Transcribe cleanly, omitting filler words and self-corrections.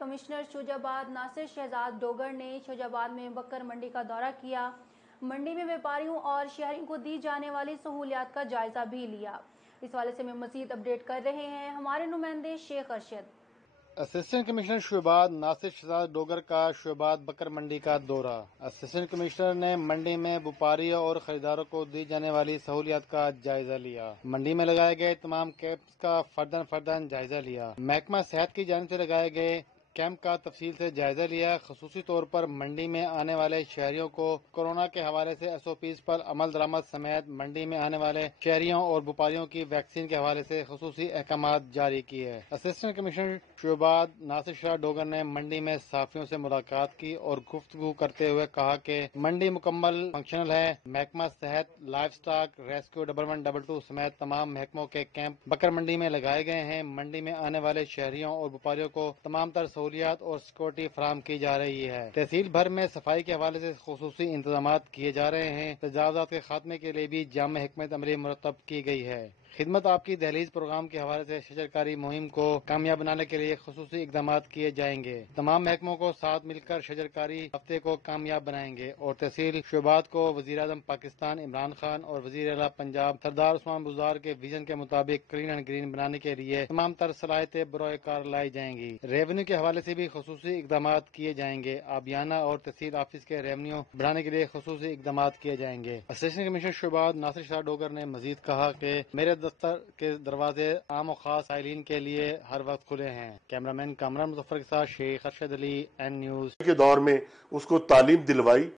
Assistant commissioner شوجاباد ناصر شہزاد ڈوگر نے شوجاباد میں بکر منڈی کا دورہ کیا۔ منڈی میں بیپاریوں اور شہریوں کو دی جانے والی سہولیات کا جائزہ بھی لیا۔ اس حوالے سے میں مزید اپڈیٹ کر رہے ہیں ہمارے نمائندے شیخ ارشد۔ اسسٹنٹ کمشنر شوجاباد ناصر شہزاد ڈوگر کا شوجاباد بکر منڈی کا دورہ۔ اسسٹنٹ کمشنر نے منڈی میں بیپاریوں اور خریداروں کو دی جانے والی سہولیات کا جائزہ لیا۔ منڈی میں لگائے گئے تمام کیمپس کا فرداً جائزہ لیا۔ محکمہ صحت کی جانب سے لگائے گئے کیمپ کا تفصیل سے جائزہ لیا۔ خصوصی طور پر منڈی میں آنے والے شہریوں کو کورونا کے حوالے سے SOPs پر عمل درآمد سمیت منڈی میں آنے والے شہریوں اور بیپاریوں کی ویکسین کے حوالے سے خصوصی احکامات جاری کیے۔ اسسٹنٹ کمشنر شوجاباد ناصر شہزاد ڈوگر نے منڈی میں صحافیوں سے ملاقات کی اور گفتگو کرتے ہوئے کہا کہ منڈی مکمل فنکشنل ہے۔ محکمہ صحت، لائف سٹاک ریسکیو 1112 سمیت تمام محکموں کے کیمپ بکر منڈی میں لگائے گئے ہیں۔ منڈی میں آنے والے شہریوں اور بیپاریوں کو تمام تر سہولیات اور سیکورٹی فراہم کی جا رہی ہے۔ تحصیل بھر میں صفائی کے حوالے سے خصوصی انتظامات کیے جا رہے ہیں۔ تجاوزات کے خاتمے کے لیے بھی جامع حکمت عملی مرتب کی گئی ہے۔ خدمت آپ کی دہلیز پروگرام کے حوالے سے شجرکاری مہم کو کامیاب بنانے کے لیے خصوصی اقدامات کیے جائیں گے۔ تمام محکموں کو ساتھ مل کر شجرکاری ہفتے کو کامیاب بنائیں گے اور تحصیل شوجاباد کو وزیر اعظم پاکستان عمران خان اور وزیر اعلیٰ پنجاب سردار عثمان بزدار کے ویژن کے مطابق کلین اینڈ گرین بنانے کے لیے تمام تر صلاحیتیں بروئے کار لائی جائیں گی۔ ریونیو کے حوالے سے بھی خصوصی اقدامات کیے جائیں گے۔ آبیانہ اور تحصیل آفس کے ریونیو بڑھانے کے لیے خصوصی اقدامات کیے جائیں گے۔ اسسٹنٹ کمشنر شوجاباد ناصر شہزاد ڈوگر نے مزید کہا کہ میرے دفتر کے دروازے عام و خاص سائلین کے لیے ہر وقت کھلے ہیں۔ کیمرامین کامران مظفر کے ساتھ شیخ ارشد علی، این نیوز۔ کے دور میں اس کو تعلیم دلوائی۔